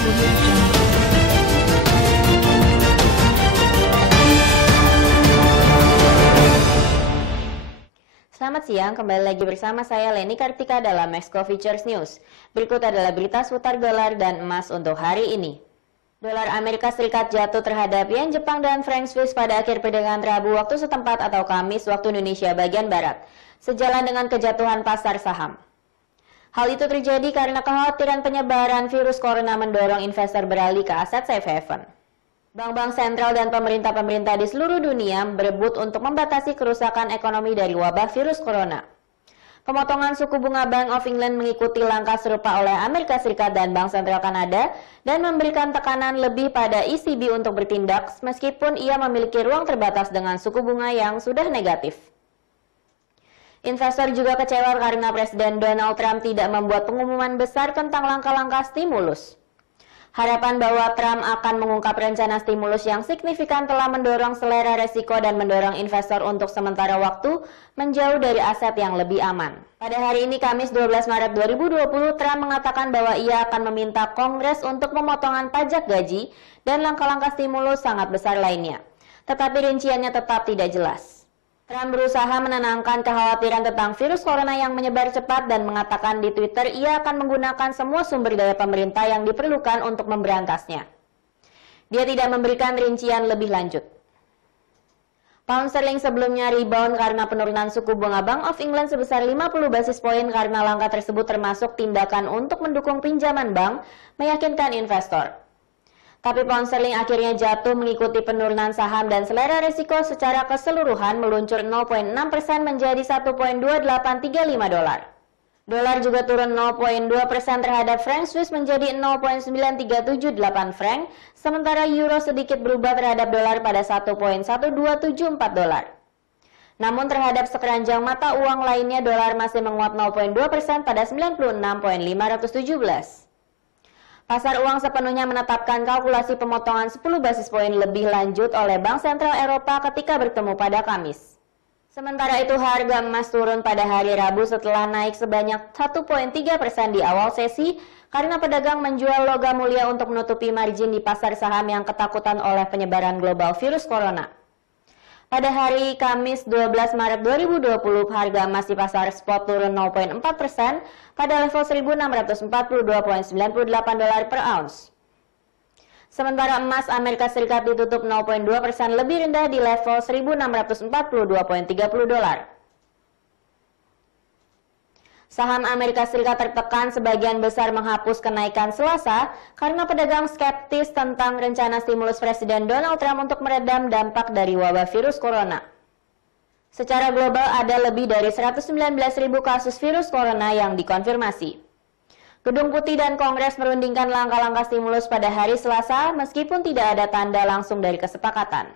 Audio Jungle. Selamat siang, kembali lagi bersama saya Leni Kartika dalam Maxco Futures News. Berikut adalah berita seputar dolar dan emas untuk hari ini. Dolar Amerika Serikat jatuh terhadap yen Jepang dan franc Swiss pada akhir perdagangan Rabu waktu setempat atau Kamis waktu Indonesia bagian Barat, sejalan dengan kejatuhan pasar saham. Hal itu terjadi karena kekhawatiran penyebaran virus corona mendorong investor beralih ke aset safe haven. Bank-bank sentral dan pemerintah-pemerintah di seluruh dunia berebut untuk membatasi kerusakan ekonomi dari wabah virus corona. Pemotongan suku bunga Bank of England mengikuti langkah serupa oleh Amerika Serikat dan Bank Sentral Kanada dan memberikan tekanan lebih pada ECB untuk bertindak meskipun ia memiliki ruang terbatas dengan suku bunga yang sudah negatif. Investor juga kecewa karena Presiden Donald Trump tidak membuat pengumuman besar tentang langkah-langkah stimulus. Harapan bahwa Trump akan mengungkap rencana stimulus yang signifikan telah mendorong selera resiko dan mendorong investor untuk sementara waktu menjauh dari aset yang lebih aman. Pada hari ini Kamis 12 Maret 2020, Trump mengatakan bahwa ia akan meminta Kongres untuk pemotongan pajak gaji dan langkah-langkah stimulus sangat besar lainnya. Tetapi rinciannya tetap tidak jelas. Trump berusaha menenangkan kekhawatiran tentang virus corona yang menyebar cepat dan mengatakan di Twitter ia akan menggunakan semua sumber daya pemerintah yang diperlukan untuk memberantasnya. Dia tidak memberikan rincian lebih lanjut. Pound sterling sebelumnya rebound karena penurunan suku bunga Bank of England sebesar 50 basis poin karena langkah tersebut termasuk tindakan untuk mendukung pinjaman bank, meyakinkan investor. Tapi pound sterling akhirnya jatuh mengikuti penurunan saham dan selera risiko secara keseluruhan meluncur 0,6% menjadi 1,2835 dolar. Dolar juga turun 0,2% terhadap franc Swiss menjadi 0,9378 franc, sementara euro sedikit berubah terhadap dolar pada 1,1274 dolar. Namun terhadap sekeranjang mata uang lainnya dolar masih menguat 0,2% pada 96,517. Pasar uang sepenuhnya menetapkan kalkulasi pemotongan 10 basis poin lebih lanjut oleh Bank Sentral Eropa ketika bertemu pada Kamis. Sementara itu harga emas turun pada hari Rabu setelah naik sebanyak 1,3% di awal sesi karena pedagang menjual logam mulia untuk menutupi margin di pasar saham yang ketakutan oleh penyebaran global virus corona. Pada hari Kamis 12 Maret 2020, harga emas di pasar spot turun 0,4% pada level 1.642,98 dolar per ounce. Sementara emas Amerika Serikat ditutup 0,2% lebih rendah di level 1.642,30 dolar. Saham Amerika Serikat tertekan sebagian besar menghapus kenaikan Selasa karena pedagang skeptis tentang rencana stimulus Presiden Donald Trump untuk meredam dampak dari wabah virus corona. Secara global ada lebih dari 119.000 kasus virus corona yang dikonfirmasi. Gedung Putih dan Kongres merundingkan langkah-langkah stimulus pada hari Selasa meskipun tidak ada tanda langsung dari kesepakatan.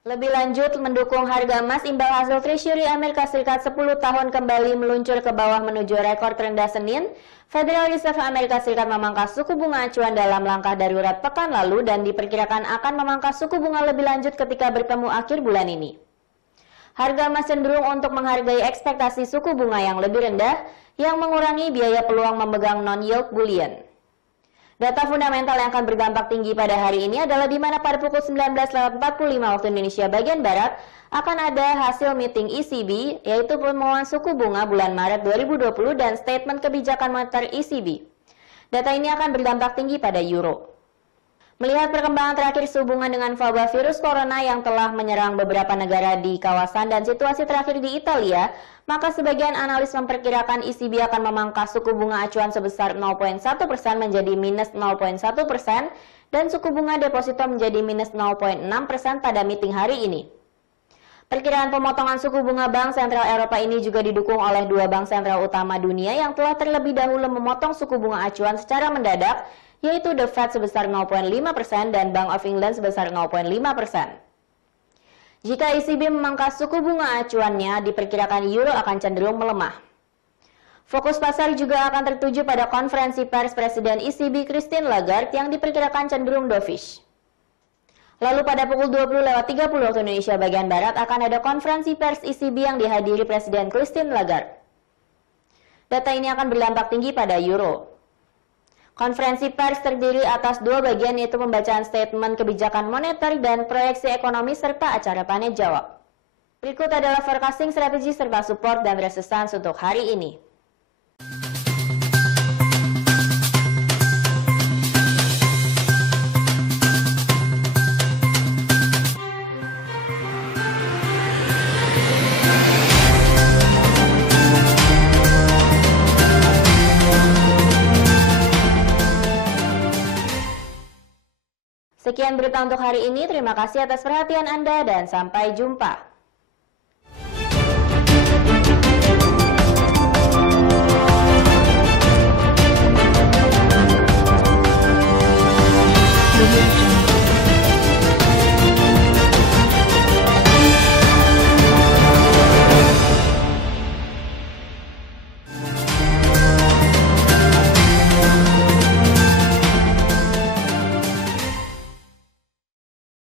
Lebih lanjut, mendukung harga emas imbal hasil Treasury Amerika Serikat 10 tahun kembali meluncur ke bawah menuju rekor terendah Senin, Federal Reserve Amerika Serikat memangkas suku bunga acuan dalam langkah darurat pekan lalu dan diperkirakan akan memangkas suku bunga lebih lanjut ketika bertemu akhir bulan ini. Harga emas cenderung untuk menghargai ekspektasi suku bunga yang lebih rendah, yang mengurangi biaya peluang memegang non-yield bullion. Data fundamental yang akan berdampak tinggi pada hari ini adalah di mana pada pukul 19.45 waktu Indonesia bagian Barat akan ada hasil meeting ECB, yaitu pengumuman suku bunga bulan Maret 2020 dan statement kebijakan moneter ECB. Data ini akan berdampak tinggi pada euro. Melihat perkembangan terakhir sehubungan dengan wabah virus corona yang telah menyerang beberapa negara di kawasan dan situasi terakhir di Italia, maka sebagian analis memperkirakan ECB akan memangkas suku bunga acuan sebesar 0,1% menjadi minus 0,1% dan suku bunga deposito menjadi minus 0,6% pada meeting hari ini. Perkiraan pemotongan suku bunga Bank Sentral Eropa ini juga didukung oleh dua bank sentral utama dunia yang telah terlebih dahulu memotong suku bunga acuan secara mendadak, yaitu The Fed sebesar 0,5% dan Bank of England sebesar 0,5%. Jika ECB memangkas suku bunga acuannya, diperkirakan euro akan cenderung melemah. Fokus pasar juga akan tertuju pada konferensi pers Presiden ECB Christine Lagarde yang diperkirakan cenderung dovish. Lalu pada pukul 20.30 waktu Indonesia bagian Barat akan ada konferensi pers ECB yang dihadiri Presiden Christine Lagarde. Data ini akan berdampak tinggi pada euro. Konferensi pers terdiri atas dua bagian, yaitu pembacaan statement kebijakan moneter dan proyeksi ekonomi serta acara tanya jawab. Berikut adalah forecasting strategi serta support dan resistance untuk hari ini. Sekian berita untuk hari ini, terima kasih atas perhatian Anda dan sampai jumpa.